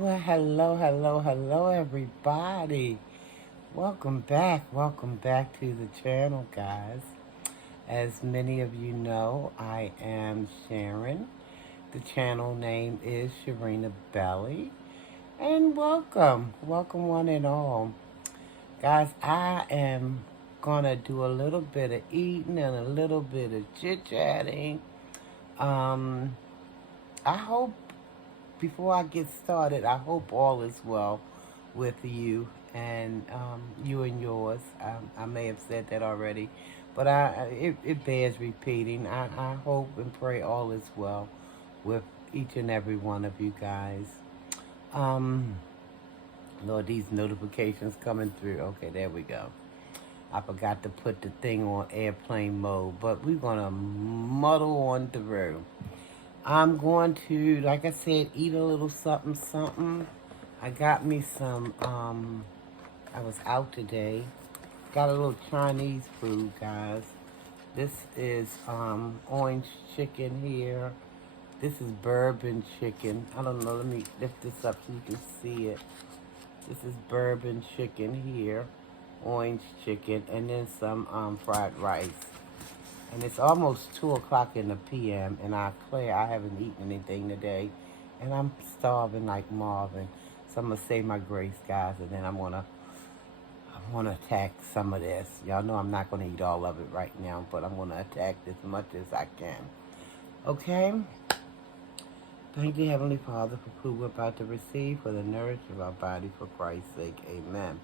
Well, hello, everybody. Welcome back to the channel, guys. As many of you know, I am Sharon. The channel name is Sharinabelli. And welcome one and all. Guys, I am gonna do a little bit of eating and a little bit of chit-chatting. Um, I hope before I get started, I hope all is well with you and you and yours. I may have said that already, but it bears repeating. I hope and pray all is well with each and every one of you guys. Um, Lord, these notifications coming through. Okay, there we go. I forgot to put the thing on airplane mode, but we're gonna muddle on through. I'm going to, like I said, eat a little something, something. I got me some, I was out today. Got a little Chinese food, guys. This is, orange chicken here. This is bourbon chicken. I don't know, let me lift this up so you can see it. This is bourbon chicken here. Orange chicken, and then some, fried rice. And it's almost 2 o'clock in the p.m. and I declare I haven't eaten anything today. And I'm starving like Marvin. So I'm going to say my grace, guys, and then I want to attack some of this. Y'all know I'm not going to eat all of it right now, but I'm going to attack as much as I can. Okay? Thank you, Heavenly Father, for food we're about to receive, for the nourishment of our body, for Christ's sake. Amen.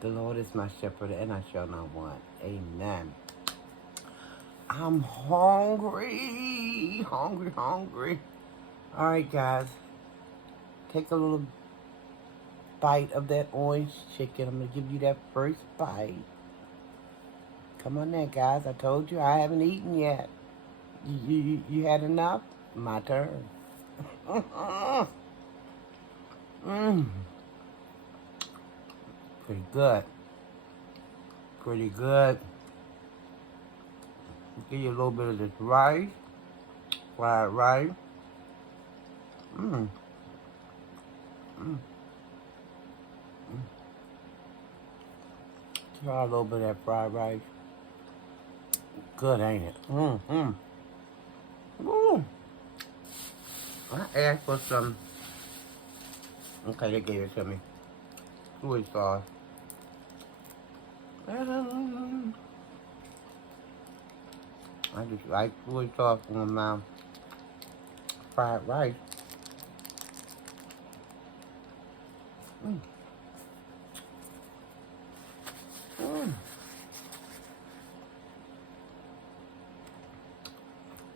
The Lord is my shepherd, and I shall not want. Amen. I'm hungry. Hungry. All right, guys. Take a little bite of that orange chicken. I'm going to give you that first bite. Come on there, guys. I told you I haven't eaten yet. You had enough? My turn. Pretty good. Give you a little bit of this rice, fried rice. Try a little bit of that fried rice. Good, ain't it? Woo. I asked for some. Okay, they gave it to me. Soy sauce. I just like soy sauce on my fried rice.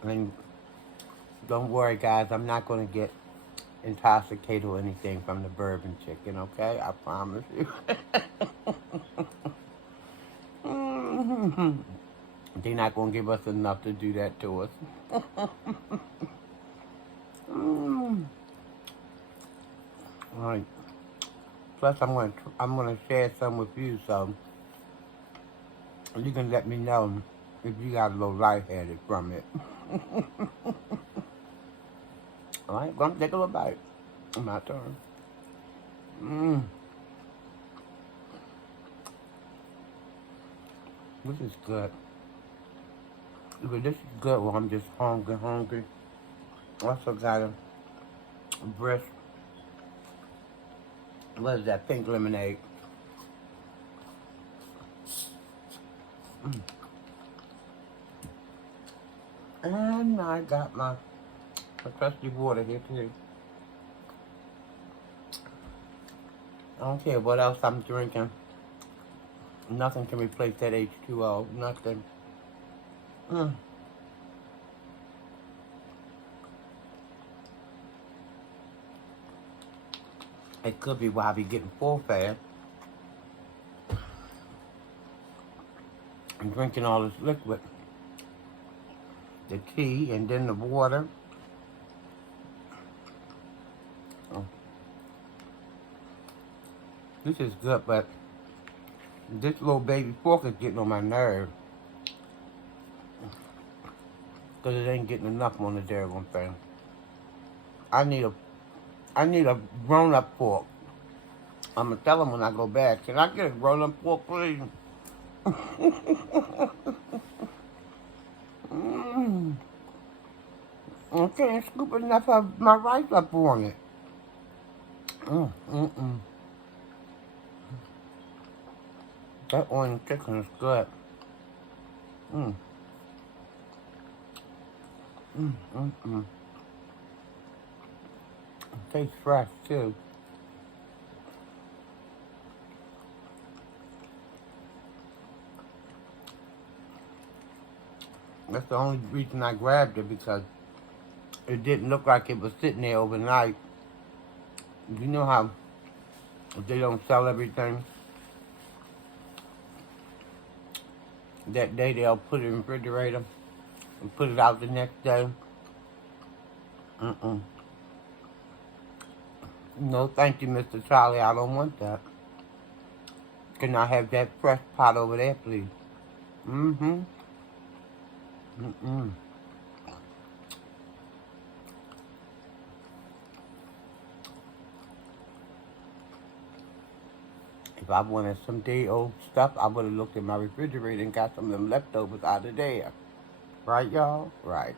And don't worry, guys, I'm not going to get intoxicated or anything from the bourbon chicken, okay? I promise you. They're not going to give us enough to do that to us. All right. Plus, I'm gonna share some with you, so you can let me know if you got a little lightheaded from it. All right, gonna take a little bite. My turn. This is good. This is good when I'm just hungry. Also got a brisk. What is that? Pink lemonade. And I got my trusty water here too. I don't care what else I'm drinking. Nothing can replace that H2O. Nothing. It could be why I be getting full fast. I'm drinking all this liquid. The tea and then the water. This is good, but this little baby fork is getting on my nerve. Because it ain't getting enough on the dairy one thing. I need a I need a grown-up pork. I'm going to tell them when I go back, can I get a grown-up pork, please? mm. I can't scoop enough of my rice up on it. That orange chicken is good. Mm. It tastes fresh, too. That's the only reason I grabbed it, because it didn't look like it was sitting there overnight. You know how they don't sell everything? That day they'll put it in the refrigerator and put it out the next day. No, thank you, Mr. Charlie. I don't want that. Can I have that fresh pot over there, please? If I wanted some day-old stuff, I would have looked in my refrigerator and got some of them leftovers out of there. Right, y'all? Right.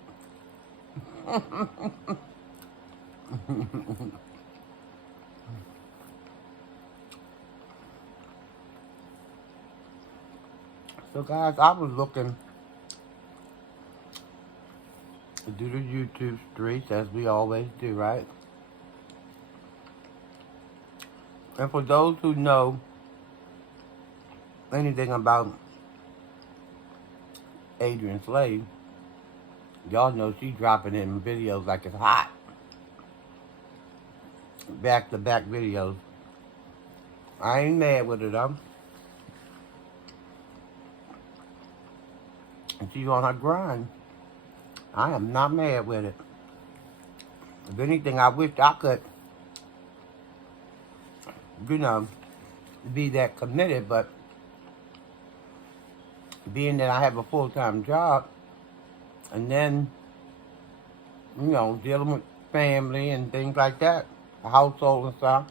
So, guys, I was looking to do the YouTube streets, as we always do, right? And for those who know anything about Adrian Slade, y'all know she's dropping in videos like it's hot. Back-to-back videos. I ain't mad with her, though. And she's on her grind. I am not mad with it. If anything, I wish I could, you know, be that committed, but being that I have a full-time job, and then, you know, dealing with family and things like that, a household and stuff,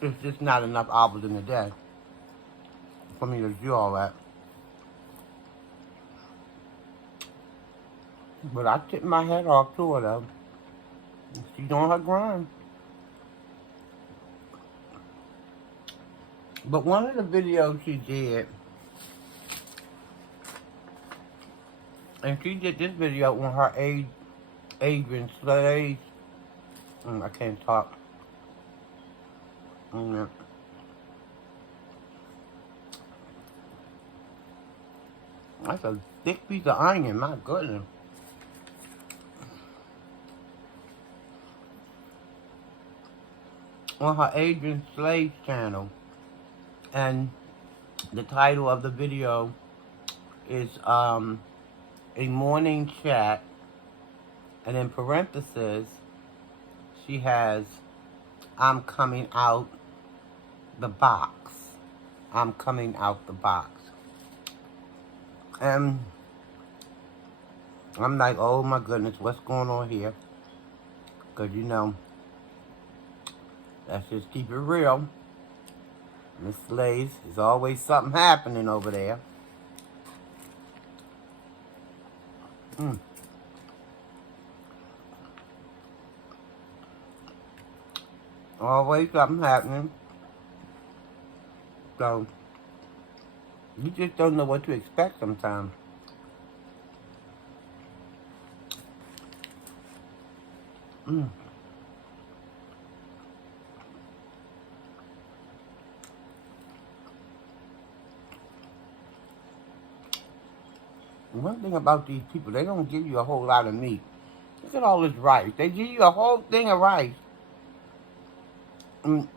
it's just not enough hours in a day for me to do all that. But I tip my head off to her, though. She's on her grind. But one of the videos she did, and she did this video on her Adrian Slade. I can't talk. That's a thick piece of onion, my goodness. On her Adrian Slade channel. And the title of the video is A Morning Chat. And in parentheses, she has, I'm coming out the box. I'm coming out the box. And I'm like, oh my goodness, what's going on here? Because, you know, let's just keep it real. Miss Slade, there's always something happening over there. Always something happening. So, you just don't know what to expect sometimes. One thing about these people, they don't give you a whole lot of meat. Look at all this rice. They give you a whole thing of rice. And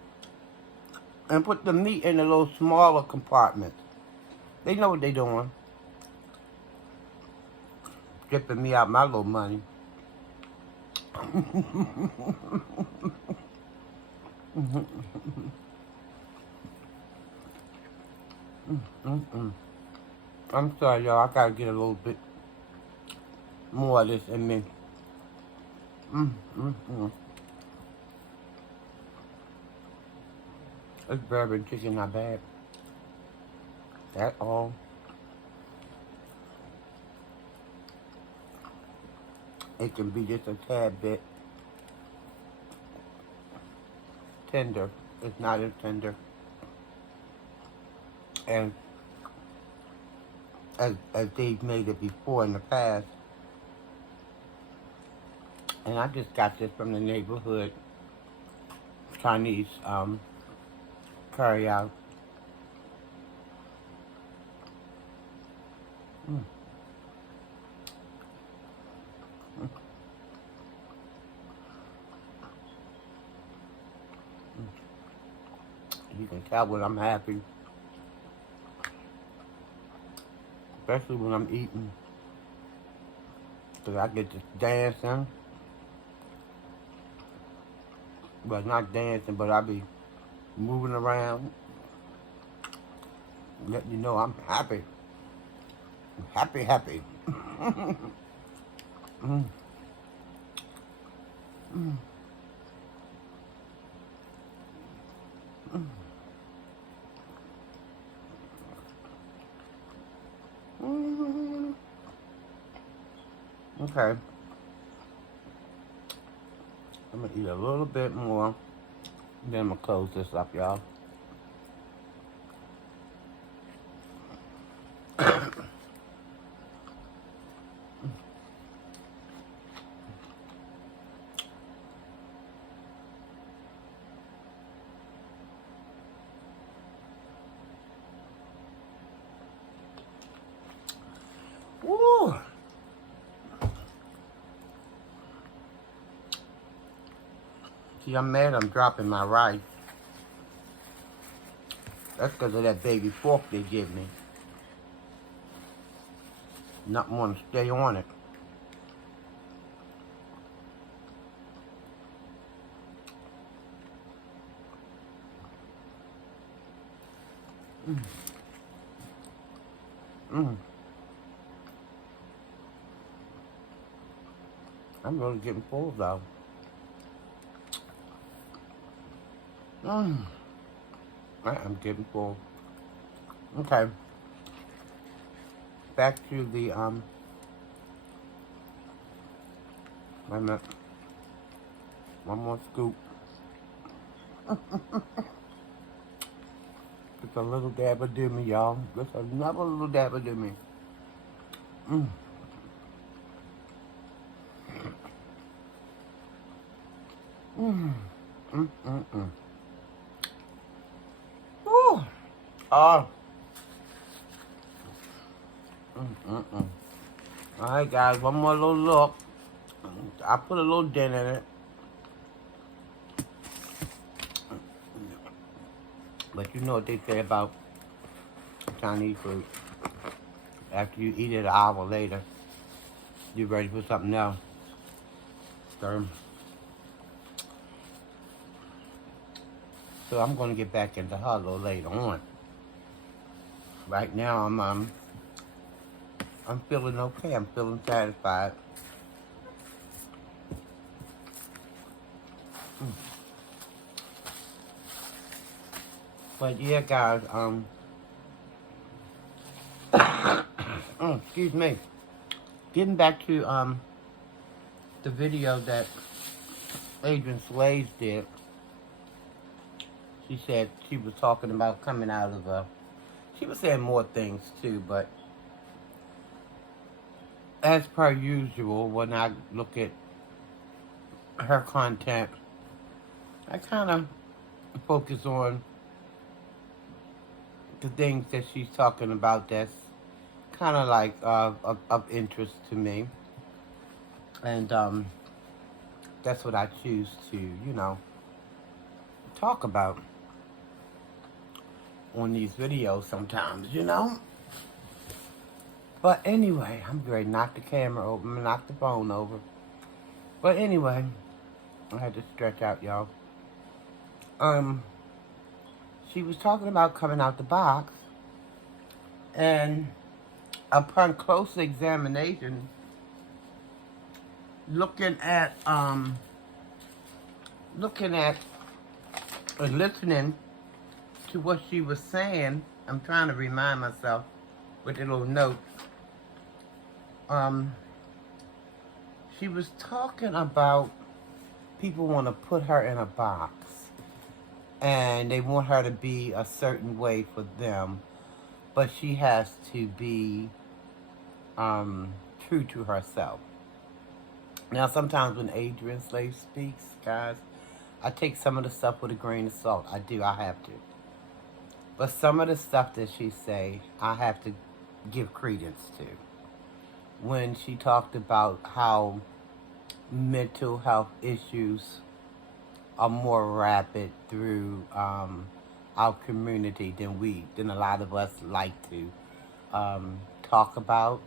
put the meat in a little smaller compartment. They know what they're doing. Stripping me out my little money. I'm sorry, y'all. I gotta get a little bit more of this in me. Mm, mm, mm. This bourbon chicken not bad at all. It can be just a tad bit tender. It's not as tender and as they've made it before in the past. And I just got this from the neighborhood Chinese curry out. Mm. Mm. You can tell when I'm happy, especially when I'm eating, because I get to dancing. Well, not dancing, but I be moving around, letting you know I'm happy. I'm happy, happy. Mm. Mm. Mm. Mm. Okay. I'm gonna eat a little bit more, then I'm gonna close this up, y'all. Woo! See, I'm mad I'm dropping my rice. That's because of that baby fork they give me. Not want to stay on it. Mm. Mm. I'm really getting full though. Mm. I'm getting full. Okay. Back to the wait a minute. One more scoop. Just a little dab of do me, y'all. Just another little dab of do me. Mm. Mm. Mm. Mm. Mm. Woo. Oh. Mm. Mm. Mm. All right, guys. One more little look. I put a little dent in it. But you know what they say about Chinese food. After you eat it an hour later, you're ready for something else. So I'm going to get back into her a little later on. Right now, I'm feeling okay. I'm feeling satisfied. Mm. But yeah, guys, excuse me. Getting back to the video that Adrian Slaves did. She said she was talking about coming out of she was saying more things too, but as per usual, when I look at her content, I kind of focus on the things that she's talking about that's kind of like of interest to me. And that's what I choose to, talk about on these videos sometimes. But anyway, I'm ready to knock the camera over, knock the phone over. But anyway, I had to stretch out, y'all. She was talking about coming out the box, and upon close examination, looking at, looking at, or listening to what she was saying. I'm trying to remind myself with a little note. Um, she was talking about people want to put her in a box and they want her to be a certain way for them, but she has to be um, true to herself. Now, sometimes when Adrian Slade speaks, guys, I take some of the stuff with a grain of salt. I do. I have to. But some of the stuff that she say, I have to give credence to. When she talked about how mental health issues are more rapid through our community than a lot of us like to talk about,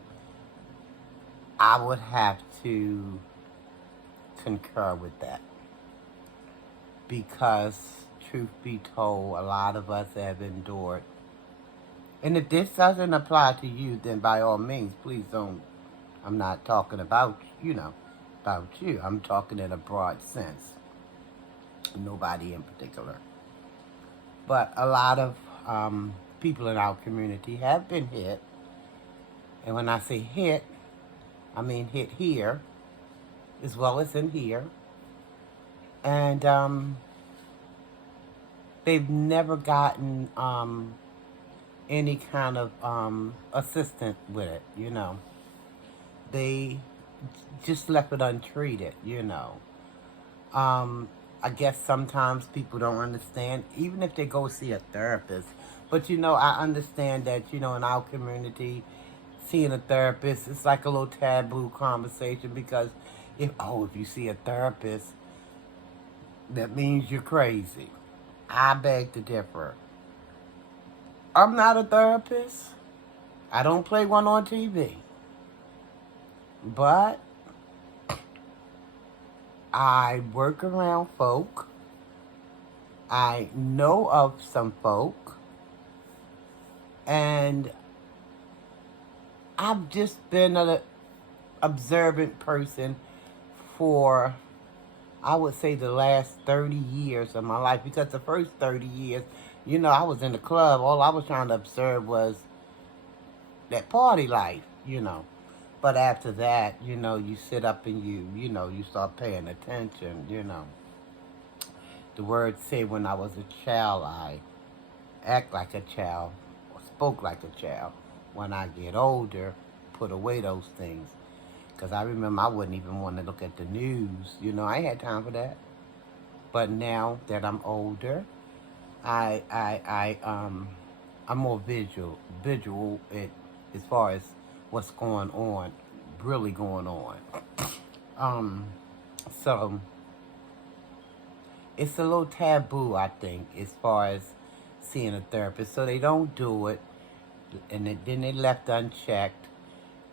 I would have to concur with that because, truth be told, a lot of us have endured. And if this doesn't apply to you, then by all means, please don't. I'm not talking about, about you. I'm talking in a broad sense. Nobody in particular. But a lot of people in our community have been hit. And when I say hit, I mean hit here as well as in here. And they've never gotten any kind of assistance with it, They just left it untreated, I guess sometimes people don't understand, even if they go see a therapist. But, I understand that, in our community, seeing a therapist, it's like a little taboo conversation because if you see a therapist, that means you're crazy. I beg to differ. I'm not a therapist. I don't play one on TV. But I work around folk. I know of some folk. And I've just been an observant person for, I would say, the last 30 years of my life. Because the first 30 years, I was in the club. All I was trying to observe was that party life, But after that, you sit up and you start paying attention, The words say when I was a child, I act like a child, or spoke like a child. When I get older, put away those things. Because I remember I wouldn't even want to look at the news. I ain't had time for that. But now that I'm older, I'm more visual as far as what's going on, really going on. So it's a little taboo, I think, as far as seeing a therapist. So they don't do it, and then they left unchecked.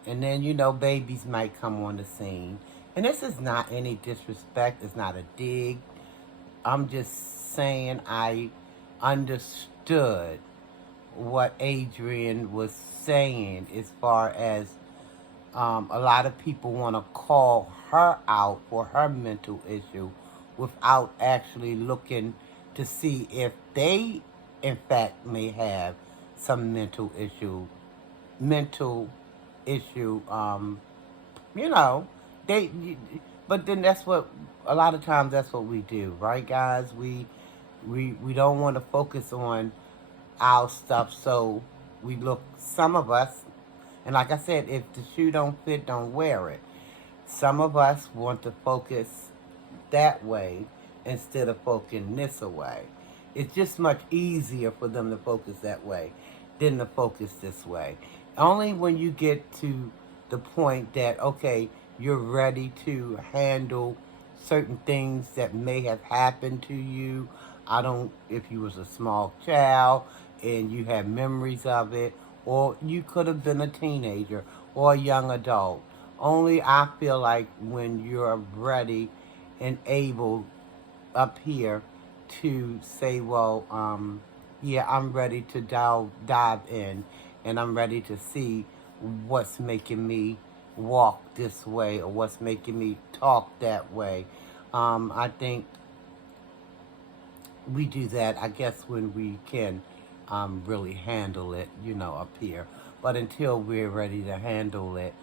And then, babies might come on the scene. And this is not any disrespect. It's not a dig. I'm just saying I understood what Adrian was saying as far as a lot of people want to call her out for her mental issue without actually looking to see if they, in fact, may have some mental issue. You know, they. But then that's what a lot of times that's what we do, right, guys? We don't want to focus on our stuff, so we look. Some of us, and like I said, if the shoe don't fit, don't wear it. Some of us want to focus that way instead of focusing this way. It's just much easier for them to focus that way than to focus this way. Only when you get to the point that, okay, you're ready to handle certain things that may have happened to you. If you was a small child and you have memories of it, or you could have been a teenager or a young adult. Only I feel like when you're ready and able up here to say, well, yeah, I'm ready to dive in, and I'm ready to see what's making me walk this way or what's making me talk that way. I think we do that, I guess, when we can really handle it, up here. But until we're ready to handle it,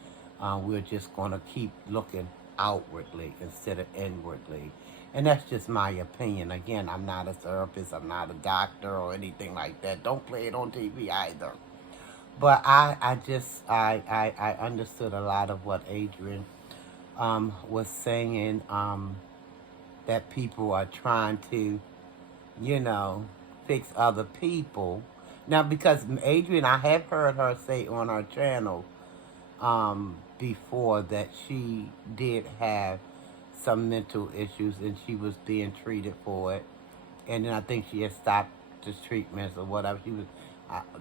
we're just going to keep looking outwardly instead of inwardly. And that's just my opinion. Again, I'm not a therapist, I'm not a doctor or anything like that. Don't play it on TV either. But I understood a lot of what Adrian was saying, that people are trying to, you know, fix other people. Now, because Adrian, I have heard her say on her channel before that she did have some mental issues and she was being treated for it. And then I think she had stopped the treatments or whatever. She was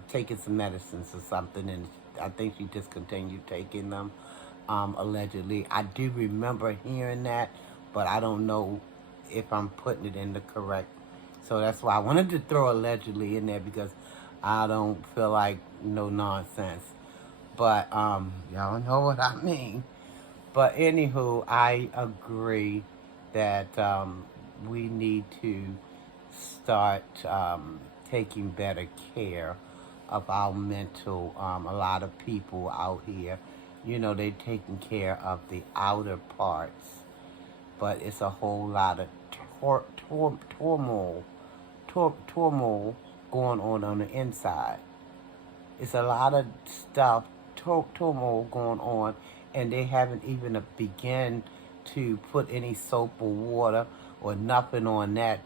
taking some medicines or something, and I think she discontinued taking them, allegedly. I do remember hearing that, but I don't know if I'm putting it in the correct. So that's why I wanted to throw allegedly in there because I don't feel like no nonsense. But y'all know what I mean. But anywho, I agree that we need to start taking better care of our mental. A lot of people out here, they're taking care of the outer parts, but it's a whole lot of turmoil going on the inside. It's a lot of stuff, turmoil going on, and they haven't even begun to put any soap or water or nothing on that.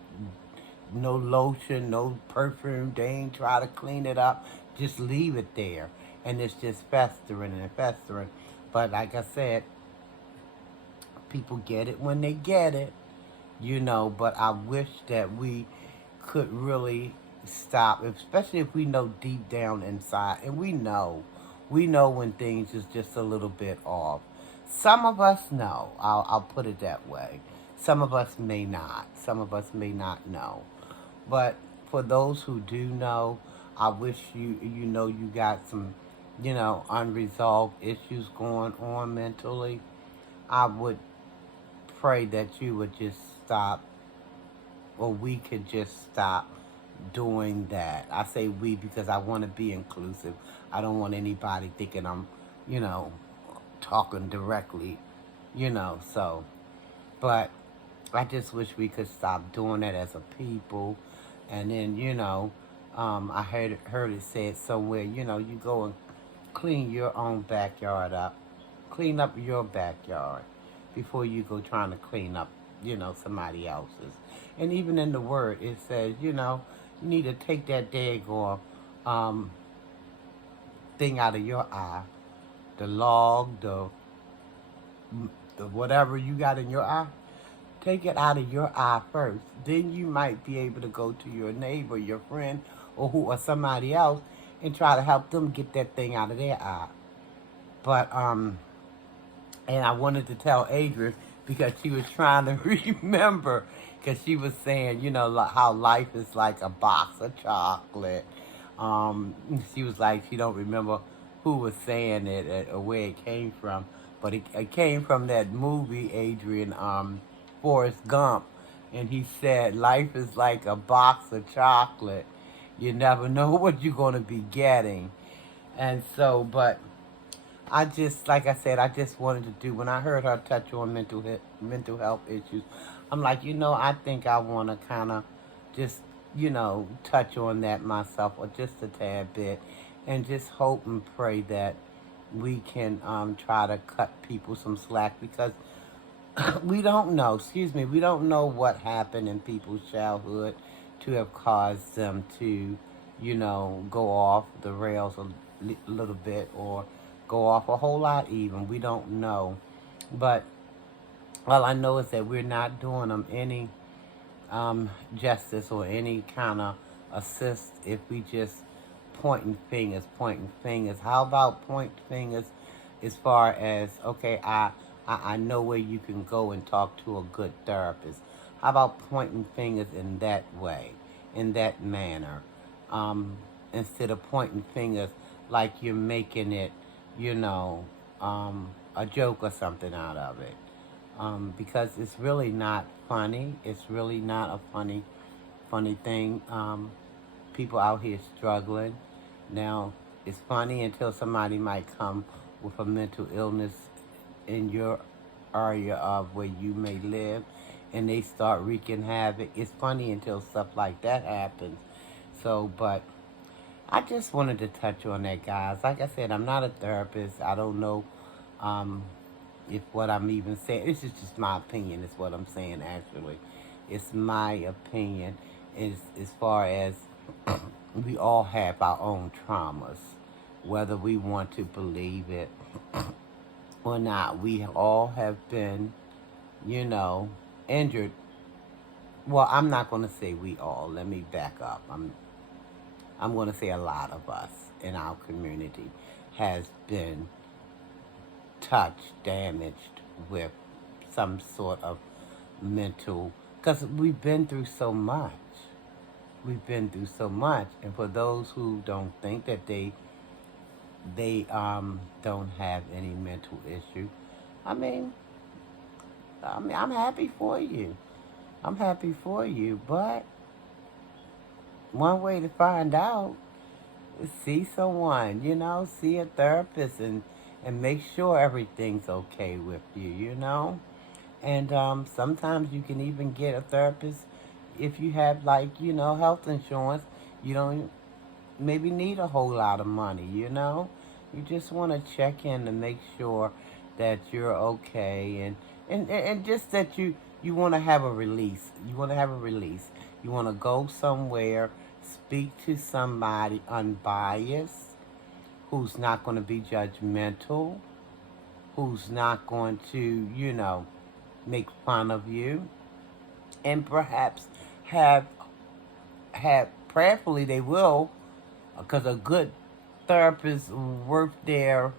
No lotion, no perfume. They ain't try to clean it up. Just leave it there. And it's just festering and festering. But like I said, people get it when they get it, but I wish that we could really stop, especially if we know deep down inside, and we know when things is just a little bit off. Some of us know, I'll put it that way. Some of us may not. Some of us may not know. But for those who do know, I wish you got some, unresolved issues going on mentally. I would pray that you would just stop, or we could just stop doing that. I say we because I want to be inclusive. I don't want anybody thinking I'm, you know, talking directly, so. But I just wish we could stop doing that as a people. And then, I heard it said somewhere, you go and clean your own backyard up. Clean up your backyard before you go trying to clean up, somebody else's. And even in the word, it says, you need to take that daggone thing out of your eye. The log, the whatever you got in your eye. Take it out of your eye first. Then you might be able to go to your neighbor, your friend, or somebody else and try to help them get that thing out of their eye. But and I wanted to tell Adrian because she was trying to remember, because she was saying, how life is like a box of chocolate. She was like, she don't remember who was saying it or where it came from, but it came from that movie, Adrian, Forrest Gump, and he said, life is like a box of chocolate. You never know what you're going to be getting. And so, but I just, like I said, I just wanted to do, when I heard her touch on mental health issues, I'm like, I think I want to kind of just, touch on that myself, or just a tad bit, and just hope and pray that we can try to cut people some slack, because we don't know, we don't know what happened in people's childhood to have caused them to, go off the rails a little bit, or go off a whole lot even. We don't know. But all I know is that we're not doing them any justice or any kind of assist if we just pointing fingers. How about pointing fingers as far as, okay, I know where you can go and talk to a good therapist. How about pointing fingers in that way, in that manner, instead of pointing fingers like you're making it, a joke or something out of it. Because it's really not funny. It's really not a funny thing. People out here struggling. Now, it's funny until somebody might come with a mental illness in your area of where you may live and they start wreaking havoc. It's funny until stuff like that happens. So, but I just wanted to touch on that, guys. Like I said, I'm not a therapist. I don't know um, if what I'm even saying, this is just my opinion, is what I'm saying actually. It's my opinion as far as we all have our own traumas, whether we want to believe it or not. We all have been, you know, injured. Well, I'm not going to say we all. Let me back up. I'm going to say a lot of us in our community has been touched, damaged with some sort of mental, because we've been through so much. We've been through so much, and for those who don't think that they don't have any mental issue, I mean, I'm happy for you. I'm happy for you, but one way to find out is see someone, see a therapist and make sure everything's okay with you, And sometimes you can even get a therapist if you have, like, health insurance. You don't maybe need a whole lot of money. You just want to check in to make sure that you're okay and just that you want to have a release. You want to have a release. You want to go somewhere, speak to somebody unbiased, who's not going to be judgmental, who's not going to, make fun of you, and perhaps have prayerfully they will, because a good therapist worth their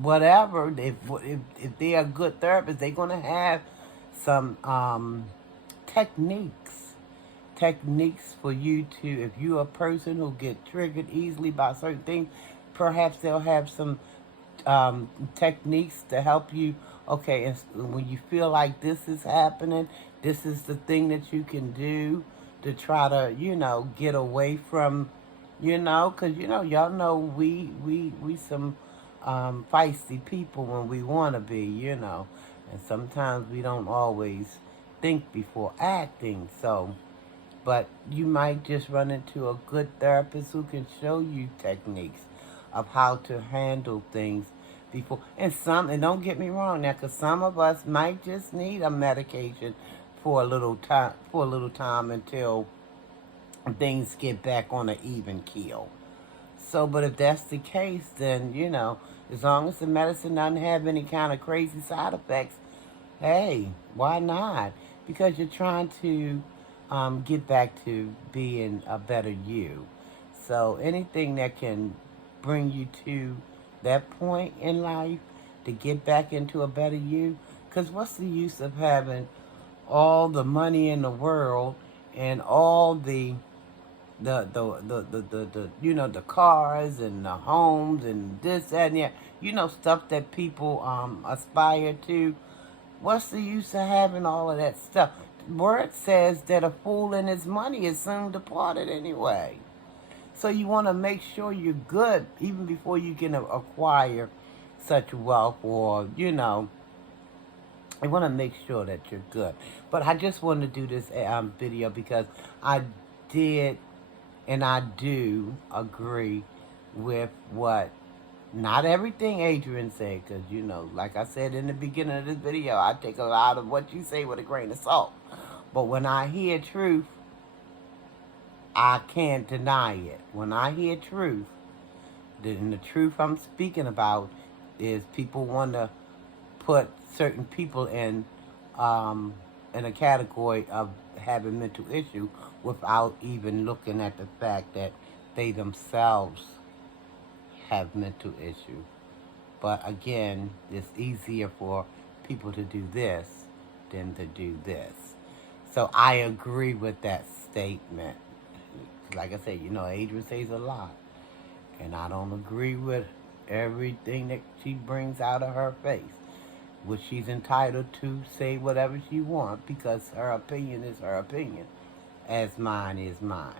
whatever. If they are good therapists, they're gonna have some techniques for you to, if you're a person who get triggered easily by certain things, perhaps they'll have some techniques to help you. Okay, and when you feel like this is happening, this is the thing that you can do to try to, get away from, because y'all know we some feisty people when we want to be, and sometimes we don't always think before acting. So, but you might just run into a good therapist who can show you techniques of how to handle things before. And don't get me wrong now, because some of us might just need a medication for a little time until things get back on an even keel. So, but if that's the case, then, as long as the medicine doesn't have any kind of crazy side effects, hey, why not? Because you're trying to get back to being a better you. So anything that can bring you to that point in life to get back into a better you, because what's the use of having all the money in the world and all the cars and the homes and this, that, and that, stuff that people aspire to. What's the use of having all of that stuff? Word says that a fool and his money is soon departed anyway. So you want to make sure you're good even before you can acquire such wealth, or, you want to make sure that you're good. But I just wanted to do this video because I did and I do agree with what, not everything Adrian said, because, like I said in the beginning of this video, I take a lot of what you say with a grain of salt. But when I hear truth, I can't deny it. When I hear truth, then the truth I'm speaking about is people want to put certain people in a category of having mental issue without even looking at the fact that they themselves have mental issue. But again, it's easier for people to do this than to do this. So I agree with that statement. Like I said, Adrian says a lot. And I don't agree with everything that she brings out of her face, which she's entitled to say whatever she wants because her opinion is her opinion, as mine is mine,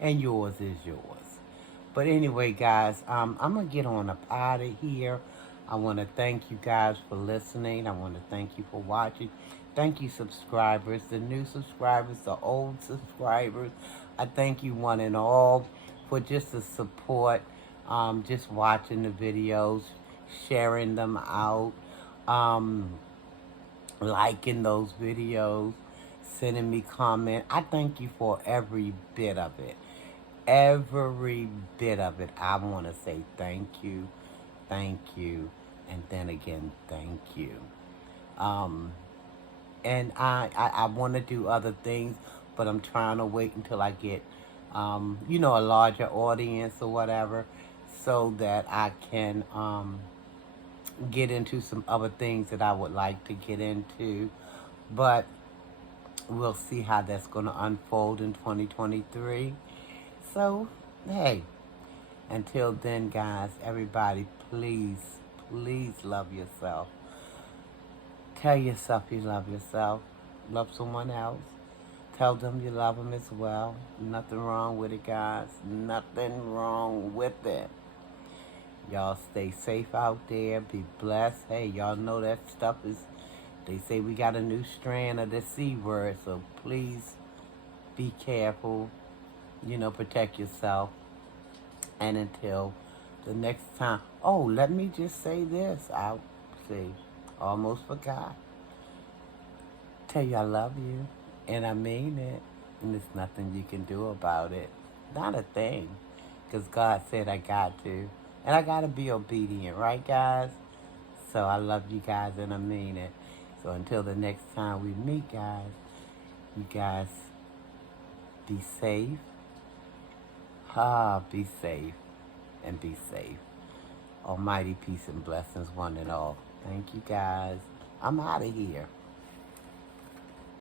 and yours is yours. But anyway, guys, I'm going to get on up out of here. I want to thank you guys for listening. I want to thank you for watching. Thank you, subscribers, the new subscribers, the old subscribers. I thank you one and all for just the support, just watching the videos, sharing them out, um, liking those videos, sending me comment. I thank you for every bit of it. Every bit of it. I want to say thank you, and then again, thank you. Um, and I want to do other things, but I'm trying to wait until I get, a larger audience or whatever, so that I can get into some other things that I would like to get into. But we'll see how that's going to unfold in 2023. So, hey, until then, guys, everybody, please, please love yourself. Tell yourself you love yourself. Love someone else. Tell them you love them as well. Nothing wrong with it, guys. Nothing wrong with it. Y'all stay safe out there. Be blessed. Hey, y'all know that stuff is, they say we got a new strand of the C word, so please be careful. Protect yourself. And until the next time. Oh, let me just say this. I'll see. Almost forgot. Tell you I love you. And I mean it. And there's nothing you can do about it. Not a thing. Because God said I got to. And I got to be obedient. Right, guys? So I love you guys and I mean it. So until the next time we meet, guys, you guys be safe. Be safe. And be safe. Almighty peace and blessings, one and all. Thank you, guys. I'm out of here.